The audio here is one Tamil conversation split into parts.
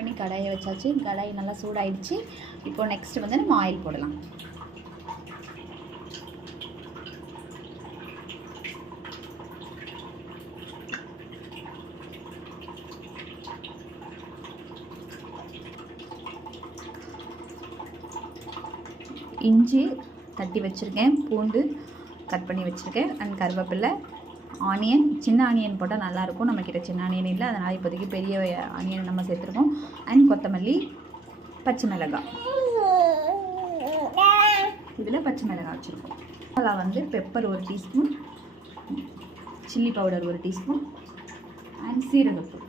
பண்ணி கடாயை வச்சாச்சு. கடாய் நல்லா சூடாயிடுச்சு. இப்போ நெக்ஸ்ட் வந்து நம்ம ஆயில் போடலாம். இஞ்சி தட்டி வச்சுருக்கேன், பூண்டு கட் பண்ணி வச்சுருக்கேன், அண்ட் கருவேப்பிலை, ஆனியன். சின்ன ஆனியன் போட்டால் நல்லாயிருக்கும். நம்மக்கிட்ட சின்ன ஆனியன் இல்லை, அதனால் இப்போதைக்கு பெரிய ஆனியன் நம்ம சேர்த்துருக்கோம். அண்ட் கொத்தமல்லி, பச்சை மிளகாய். இதில் பச்சை மிளகாய் வச்சுருக்கோம். அதில் வந்து pepper 1 teaspoon, chilli powder 1 teaspoon, and சீரகத்தூள்.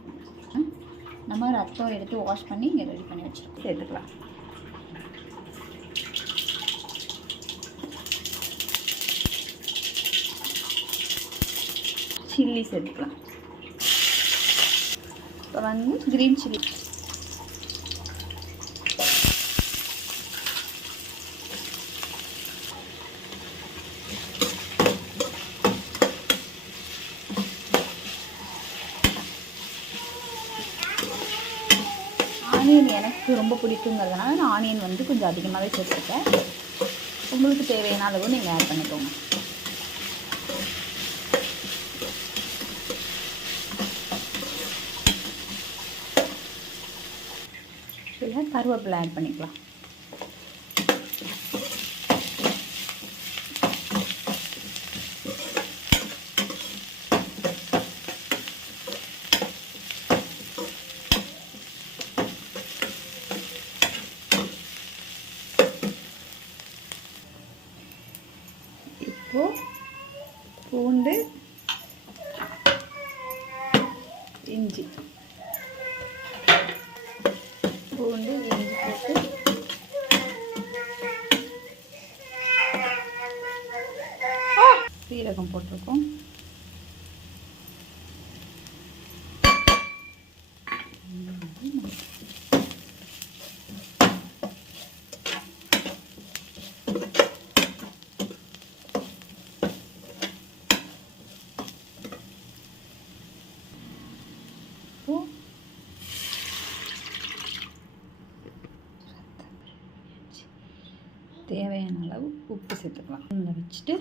நம்ம ரத்தம் எடுத்து வாஷ் பண்ணி இங்கே ரெடி பண்ணி வச்சுருக்கோம், சேர்த்துக்கலாம். சில்லி சேர்த்துக்கலாம். இப்போ வந்து க்ரீன் சில்லி. ஆனியன் எனக்கு ரொம்ப பிடிக்குங்கிறதுனால நான் ஆனியன் வந்து கொஞ்சம் அதிகமாகவே சேர்த்துருக்கேன். உங்களுக்கு தேவையான அளவு நீங்கள் ஆட் பண்ணிக்கோங்க. இதில் கருவேப்பிலை ஆட் பண்ணிக்கலாம். இப்போ பூண்டு, இஞ்சி, பூண்டு இஞ்சி போட்டு சீரகம் போட்டிருக்கோம். தேவையான அளவு உப்பு சேர்த்துக்கலாம். இதில் வச்சுட்டு